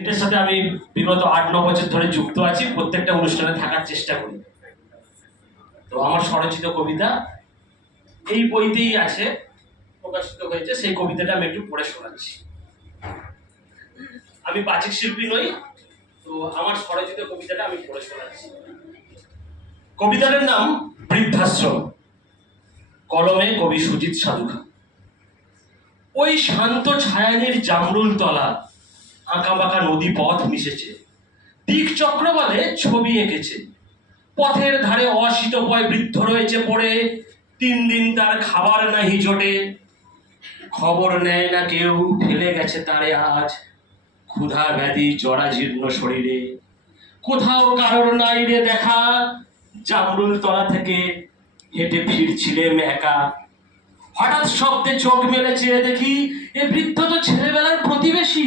এটার সাথে আমি বিগত 8-9 বছর ধরে যুক্ত আছি, প্রত্যেকটা অনুষ্ঠানে থাকার চেষ্টা করি। তো আমার স্বরচিত কবিতা এই বইতেই আছে, প্রকাশিত হয়েছে, সেই কবিতাটা আমি একটু পড়ে শোনাচ্ছি। আমি বাচিক শিল্পী নই, তো আমার স্বরচিত কবিতাটা আমি পড়ে শোনাচ্ছি। কবিতাটার নাম বৃদ্ধাশ্রম, কলমে কবি সুজিত সাধুখা। ওই শান্ত ছায়ানির জামরুল তলা, আঁকা বাঁকা নদী পথ মিশেছে, দিক চক্র বলে ছবি এঁকেছে। পথের ধারে অশীতপয় বৃদ্ধ রয়েছে পড়ে, 3 দিন তার খাবার নাহি জোটে। খবর নেয় না কেউ, ফেলে গেছে তারে আজ ক্ষুধা ব্যাধি জরা জীর্ণ শরীরে। কোথাও কারোর নাই রে দেখা, জামরুল তলা থেকে হেঁটে ফিরছিলেম একা। হঠাৎ শব্দে চোখ মেলে চেয়ে দেখি, এ বৃদ্ধ তো ছেলেবেলার প্রতিবেশী।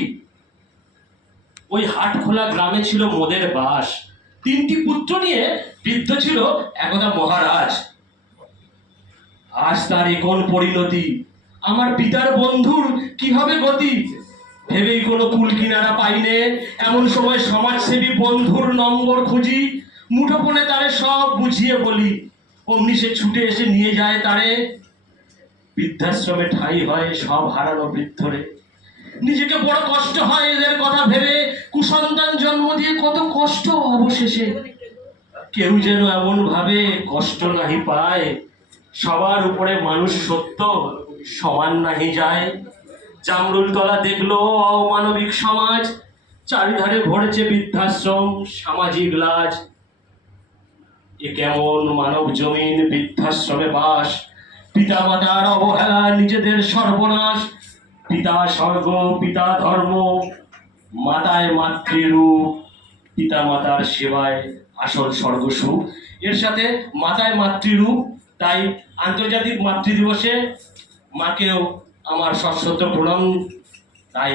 ওই হাটখোলা গ্রামে ছিল মোদের বাস, 3টি পুত্র নিয়ে বৃদ্ধ ছিল একদা মহারাজ। আজ তার কোন পরিণতি, আমার পিতার বন্ধুর কি হবে গতি। ভেবেই কোনো কুল কিনারা পাইনে, এমন সময় সমাজসেবী বন্ধুর নম্বর খুঁজি। মুঠোফোনে তারে সব বুঝিয়ে বলি, অমনি সে ছুটে এসে নিয়ে যায় তারে। বৃদ্ধাশ্রমে ঠাঁই হয় সব হারানো বৃদ্ধরে। নিজেকে বড় কষ্ট হয় এদের কথা ভেবে, কুসন্তান জন্ম দিয়ে কত কষ্ট অবশেষে। কেউ যেন এমন ভাবে কষ্ট নাহি পায়, সবার উপরে মানুষ সত্য সমান নাহি যায়। জামরুল তলা দেখলো অমানবিক সমাজ, চারিধারে ভরেছে বৃদ্ধাশ্রম সামাজিক লাজ। এ কেমন মানব জমিন বৃদ্ধাশ্রমে বাস, পিতা মাতার অবহেলা নিজেদের সর্বনাশ। পিতা স্বর্গ পিতা ধর্ম, মাতায় মাতৃরূপ, পিতা মাতার সেবায় আসল স্বর্গসুখ। এর সাথে মাতায় মাতৃরূপ, তাই আন্তর্জাতিক মাতৃ দিবসে মাকেও আমার সশ্রদ্ধ প্রণাম। তাই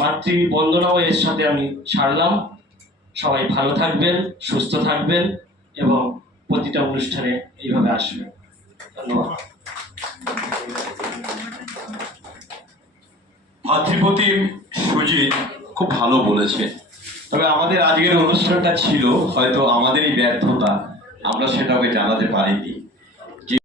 মাতৃ বন্দনাও এর সাথে আমি ছাড়লাম। সবাই ভালো থাকবেন, সুস্থ থাকবেন এবং প্রতিটা অনুষ্ঠানে এইভাবে আসবেন। ধন্যবাদ। মাতৃপ্রতিম সুজিত খুব ভালো বলেছে, তবে আমাদের আজকের অনুষ্ঠানটা ছিল হয়তো আমাদেরই ব্যর্থতা, আমরা সেটাকে জানাতে পারিনি।